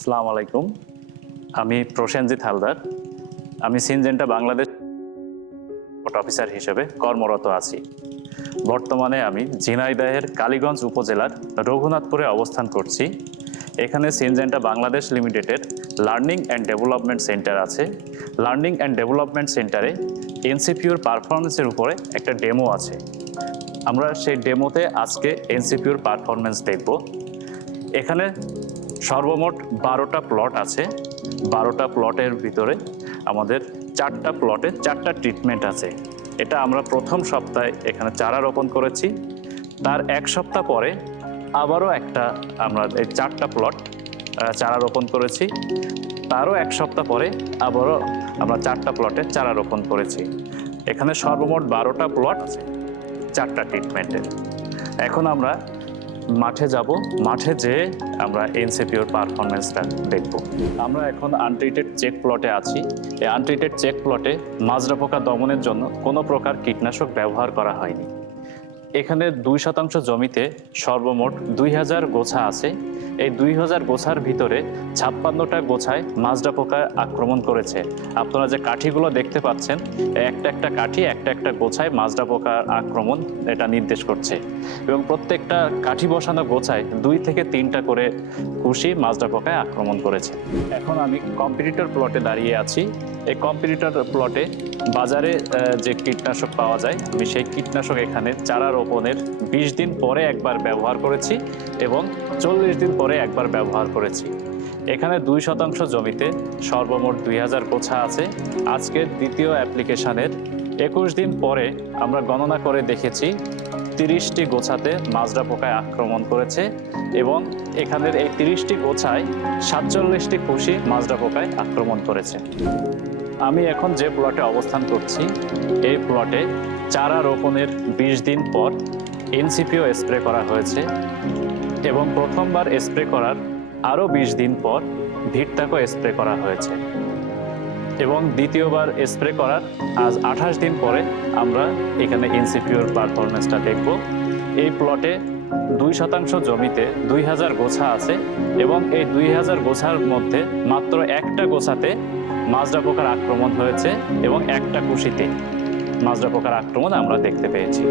আসসালামু আলাইকুম। আমি প্রসেনজিৎ হালদার। আমি সিনজেন্টা বাংলাদেশ অফিসার হিসেবে কর্মরত আছি। বর্তমানে আমি ঝিনাইদহের কালীগঞ্জ উপজেলার রঘুনাথপুরে অবস্থান করছি। এখানে সিনজেন্টা বাংলাদেশ লিমিটেডের লার্নিং অ্যান্ড ডেভেলপমেন্ট সেন্টার আছে। লার্নিং অ্যান্ড ডেভেলপমেন্ট সেন্টারে এনসিপিউর পারফরমেন্সের উপরে একটা ডেমো আছে। আমরা সেই ডেমোতে আজকে এনসিপিউর পারফরমেন্স দেখব। এখানে সর্বমোট বারোটা প্লট আছে। বারোটা প্লটের ভিতরে আমাদের চারটা প্লটে চারটা ট্রিটমেন্ট আছে। এটা আমরা প্রথম সপ্তাহে এখানে চারা রোপণ করেছি। তার এক সপ্তাহ পরে আবারও একটা আমরা এই চারটা প্লট চারা রোপণ করেছি। তারও এক সপ্তাহ পরে আবারও আমরা চারটা প্লটে চারা রোপণ করেছি। এখানে সর্বমোট বারোটা প্লট আছে চারটা ট্রিটমেন্টের এখন আমরা মাঠে যাব, মাঠে যে আমরা এনসিপিওর পারফরমেন্সটা দেখব। আমরা এখন আনট্রিটেড চেক প্লটে আছি। এই আনট্রিটেড চেক প্লটে মাজরা পোকা দমনের জন্য কোনো প্রকার কীটনাশক ব্যবহার করা হয়নি। এখানে দুই শতাংশ জমিতে সর্বমোট দুই হাজার গোছা আছে। এই দুই হাজার গোছার ভিতরে ছাপ্পান্নটা গোছায় মাজরা পোকা আক্রমণ করেছে। আপনারা যে কাঠিগুলো দেখতে পাচ্ছেন, একটা একটা কাঠি, একটা একটা গোছায় মাজরা পোকার আক্রমণ এটা নির্দেশ করছে। এবং প্রত্যেকটা কাঠি বসানো গোছায় দুই থেকে তিনটা করে কুশি মাজরা পোকায় আক্রমণ করেছে। এখন আমি কম্পিটিটর প্লটে দাঁড়িয়ে আছি। এই কম্পিটিটর প্লটে বাজারে যে কীটনাশক পাওয়া যায়, আমি সেই কীটনাশক এখানে চারা রোপণের বিশ দিন পরে একবার ব্যবহার করেছি এবং চল্লিশ দিন পরে একবার ব্যবহার করেছি। এখানে দুই শতাংশ জমিতে সর্বমোট দুই হাজার গোছা আছে। আজকের দ্বিতীয় অ্যাপ্লিকেশনের একুশ দিন পরে আমরা গণনা করে দেখেছি, তিরিশটি গোছাতে মাজরা পোকায় আক্রমণ করেছে এবং এখানের এই তিরিশটি গোছায় সাতচল্লিশটি খুশি মাজরা পোকায় আক্রমণ করেছে। আমি এখন যে প্লটে অবস্থান করছি, এই প্লটে চারা রোপণের বিশ দিন পর এনসিপিও স্প্রে করা হয়েছে এবং প্রথমবার স্প্রে করার আরও বিশ দিন পর ভিটটাকও স্প্রে করা হয়েছে এবং দ্বিতীয়বার স্প্রে করার আজ আঠাশ দিন পরে আমরা এখানে এনসিপিওর পারফরমেন্সটা দেখব। এই প্লটে দুই শতাংশ জমিতে দুই হাজার গোছা আছে এবং এই দুই হাজার গোছার মধ্যে মাত্র একটা গোছাতে মাজরা পোকার আক্রমণ হয়েছে এবং একটা কুশিতে। মাজরা পোকার আক্রমণ আমরা দেখতে পেয়েছি।